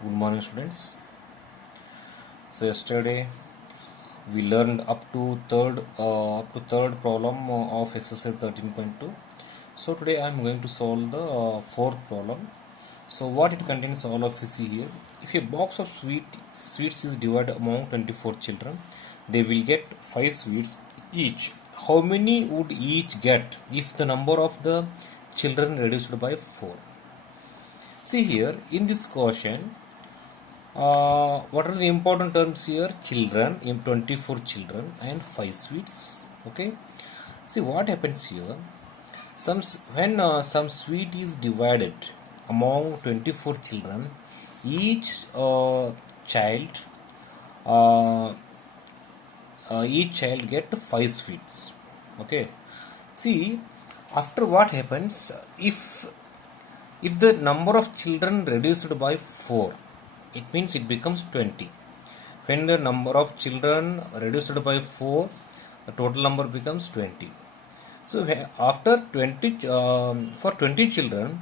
Good morning, students. So yesterday we learned up to third problem of exercise 13.2. So today I am going to solve the fourth problem. So what it contains, all of you see here. If a box of sweets is divided among 24 children, they will get 5 sweets each. How many would each get if the number of the children reduced by 4? See here in this question, what are the important terms here? Children, 24 children and 5 sweets. Okay. See what happens here. When some sweet is divided among 24 children, each child uh, each child get 5 sweets. Okay. See, after what happens if the number of children reduced by 4, it means it becomes 20. When the number of children reduced by 4, the total number becomes 20. So after 20, for 20 children,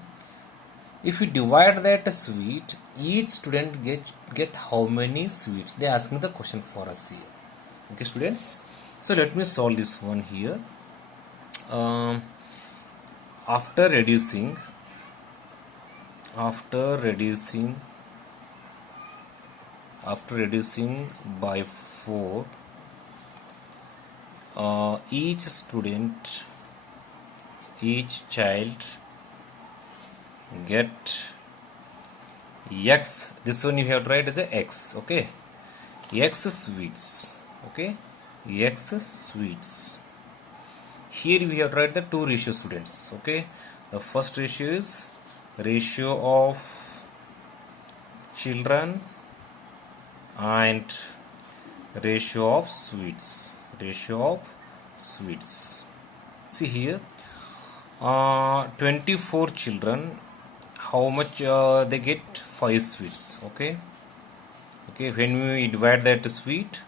if you divide that sweet, each student get how many sweets? They are asking the question for us here. Okay, students. So let me solve this one here. Um, after reducing by 4, each child get x. This one you have to write as a x. Okay, x sweets. Okay, x sweets. Here we have to write the two ratio, students. Okay, the first ratio is ratio of children and ratio of sweets. See here, 24 children, how much they get? 5 sweets. Okay, when we divide that sweet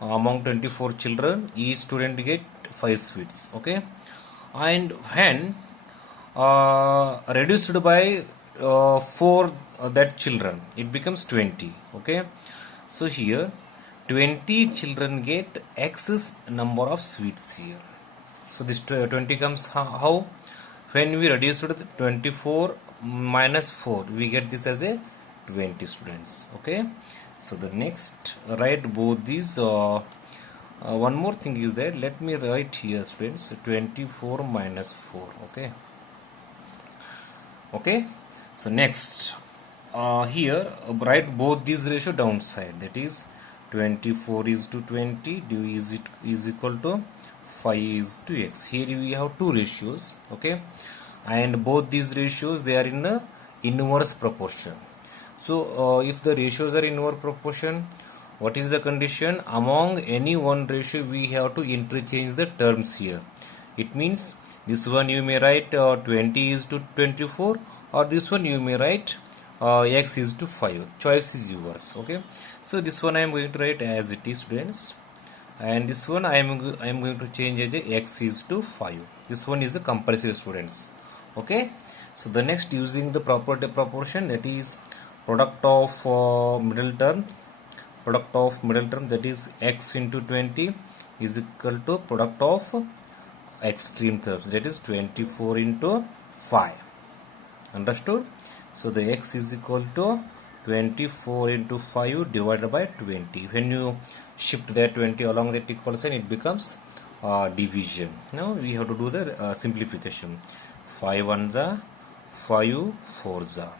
among 24 children, each student get 5 sweets. Okay, and when reduced by 4 that children, it becomes 20. Okay, so here 20 children get x number of sweets here. So this 20 comes how? When we reduce it 24 minus 4, we get this as a 20, students. Okay, so the next, write both these. One more thing is that, let me write here, students, 24 minus 4. Okay, so next, here write both these ratio downside, that is 24 is to 20 is equal to 5 is to x. Here we have two ratios. Okay, and both these ratios, they are in the inverse proportion. So if the ratios are inverse proportion, what is the condition? Among any one ratio, we have to interchange the terms here. It means this one you may write 20 is to 24, or this one you may write x is to 5. Choice is yours. Okay, so this one I am going to write as it is, students, and this one I am going to change as a x is to 5. This one is a compulsory, students. Okay, so the next, using the property proportion, that is product of middle term, that is x into 20 is equal to product of extreme terms, that is 24 into 5. Understood? So the x is equal to 24 into 5 divided by 20. When you shift that 20 along that equal sign, it becomes division. Now we have to do the simplification. 5 ones are 5 fours are.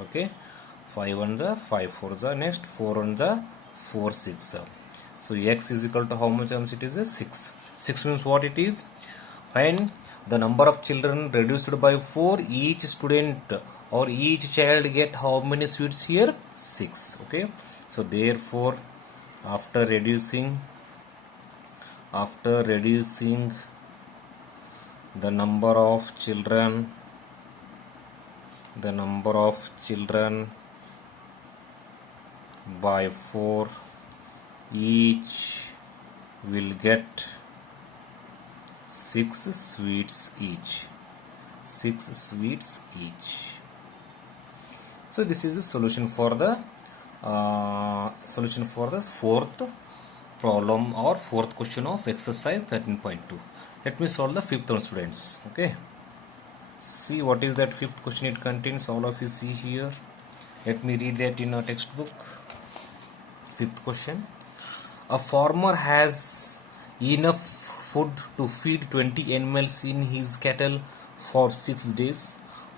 Okay, 5 ones are 5 fours are. Next 4 ones are 4 6 are. So x is equal to how much terms? It is a 6. 6 means what it is? When the number of children reduced by 4, each student or each child get how many sweets here? 6. Okay, so therefore after reducing the number of children by 4, each will get 6 sweets each. So this is the solution for the fourth problem or fourth question of exercise 13.2. Let me solve the fifth one, students. Okay, see what is that fifth question it contains. All of you see here. Let me read that in a textbook. Fifth question: a farmer has enough food to feed 20 animals in his cattle for 6 days.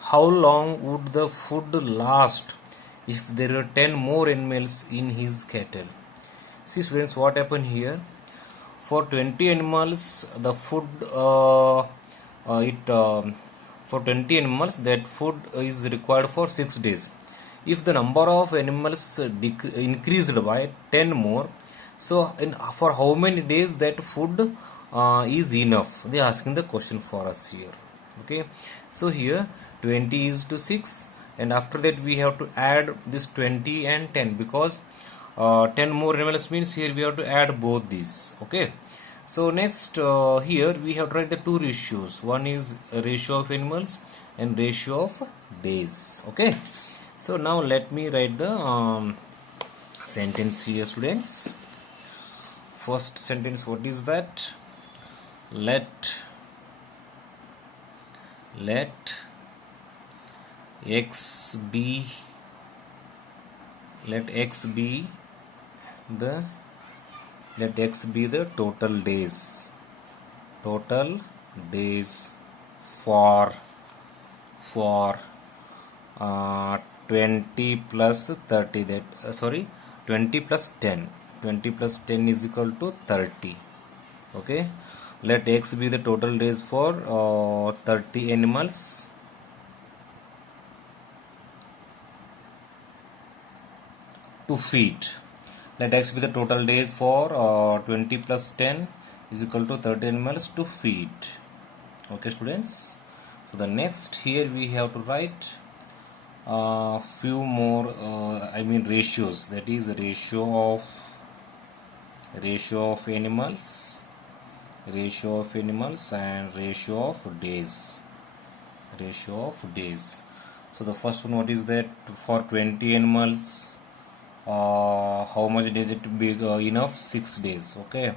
How long would the food last if there were 10 more animals in his cattle? See, students, what happened here? For 20 animals, the food for 20 animals, that food is required for 6 days. If the number of animals increased by 10 more, so for how many days that food is enough? They are asking the question for us here. Okay, so here 20 is to 6, and after that we have to add this 20 and 10, because 10 more animals means here we have to add both these. Okay, so next here we have to write the two ratios. One is ratio of animals and ratio of days. Okay, so now let me write the sentence here, students. First sentence, what is that? Let x be the total days for 20 plus 30, that 20 plus 10 is equal to 30. Okay, let x be the total days for 30 animals to feed. Let x be the total days for 20 plus 10 is equal to 30 animals to feed. Okay, students. So the next here we have to write few more ratios. That is ratio of animals and ratio of days. So the first one, what is that? For 20 animals, how much days it be enough? 6 days. Okay,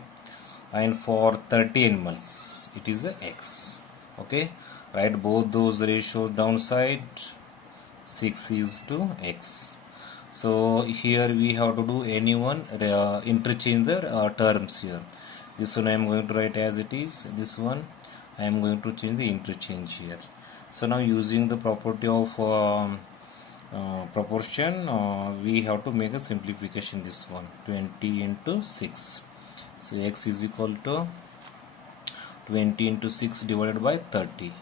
and for 30 animals it is a x. Okay, write both those ratios downside. 6 is to x. So here we have to do interchange the terms here. This one I am going to write as it is. This one I am going to change the interchange here. So now, using the property of proportion, we have to make a simplification. This one, 20 into 6. So x is equal to 20 into 6 divided by 30.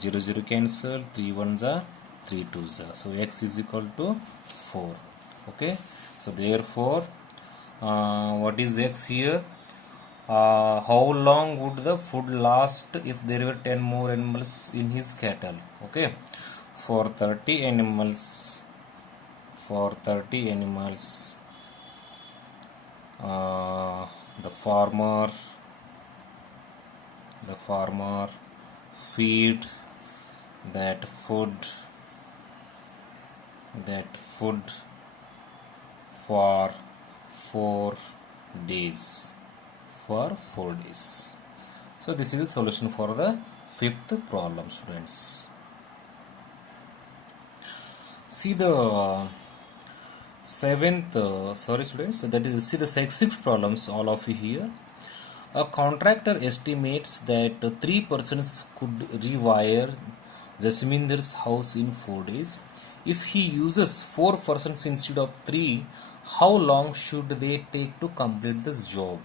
0 0 cancel, 3 1s are 3 2s are. So x is equal to 4. Okay, so therefore what is x here? How long would the food last if there were 10 more animals in his cattle? Okay, for 30 animals, the farmer feed that food for 4 days. So this is the solution for the fifth problem, students. See the seventh, students. So that is, see the sixth problems, all of you here. A contractor estimates that 3 persons could rewire Jasminder's house in 4 days. If he uses 4 persons instead of 3, how long should they take to complete this job?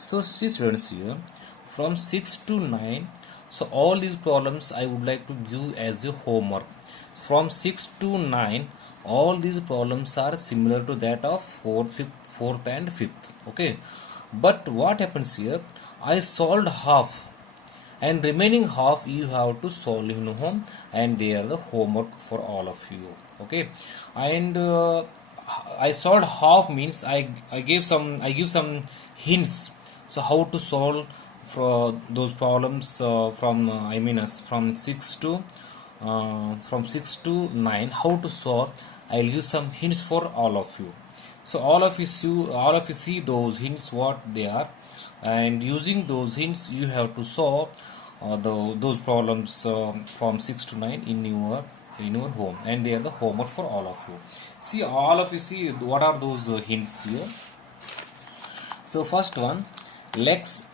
So see, students, here from 6 to 9. So all these problems I would like to give as a homework. From 6 to 9, all these problems are similar to that of 4th and 5th. Okay, but what happens here? I solved half, and remaining half you have to solve in home, and they are the homework for all of you. Okay, and I solved half means I give some hints. So how to solve for those problems from 6 to 9, how to solve. I'll use some hints for all of you. So all of you see those hints what they are, and using those hints you have to solve those problems from 6 to 9 in your home, and they are the homework for all of you. See, all of you see what are those hints here. So first one, let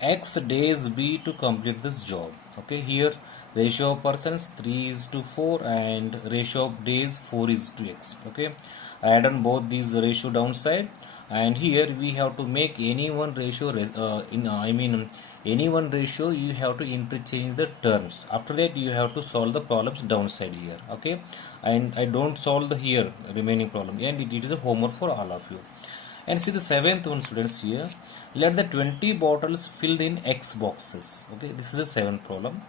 x days be to complete this job. Okay, here ratio of persons 3 is to 4 and ratio of days 4 is to x. Okay, add on both these ratio downside, and here we have to make any one ratio any one ratio you have to interchange the terms. After that you have to solve the problems downside here. Okay, and I don't solve the here remaining problem, and it is a homework for all of you. And see the seventh one, students, here. Let the 20 bottles filled in X boxes. Okay, this is the seventh problem.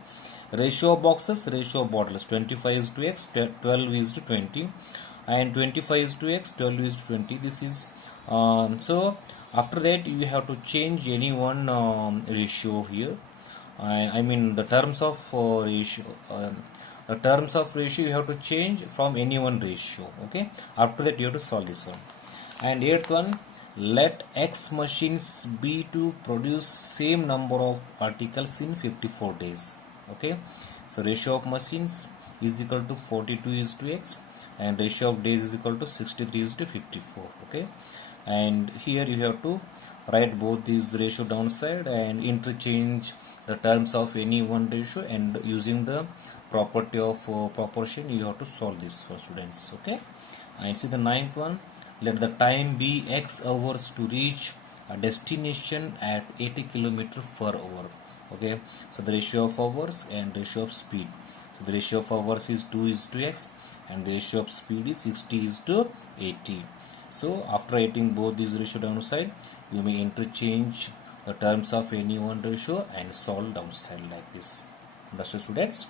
Ratio of boxes, ratio of bottles. 25 is to X, 12 is to 20. And 25 is to X, 12 is to 20. This is, so after that you have to change any one ratio here. I mean the terms of ratio. The terms of ratio you have to change from any one ratio. Okay, after that you have to solve this one. And eighth one, let x machines be to produce same number of articles in 54 days. Okay, so ratio of machines is equal to 42 is to x, and ratio of days is equal to 63 is to 54. Okay, and here you have to write both these ratio downside and interchange the terms of any one ratio, and using the property of proportion you have to solve this for students. Okay, and see the ninth one, let the time be x hours to reach a destination at 80 km per hour. Okay, so the ratio of hours and ratio of speed. So the ratio of hours is 2 is to x, and the ratio of speed is 60 is to 80. So after writing both these ratio downside, you may interchange the terms of any one ratio and solve downside like this. Understood, students?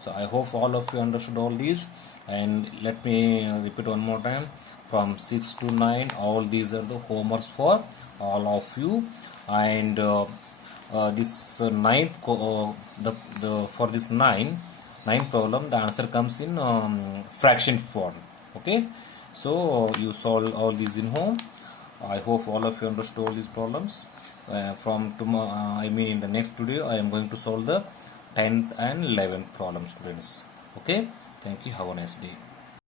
So I hope all of you understood all these, and let me repeat one more time. From 6 to 9, all these are the homeworks for all of you. And this the for this nine problem, the answer comes in fraction form. Okay, so you solve all these in home. I hope all of you understood all these problems. From tomorrow, I mean in the next video, I am going to solve the 10th and 11th problem, students. Okay, thank you. Have a nice day.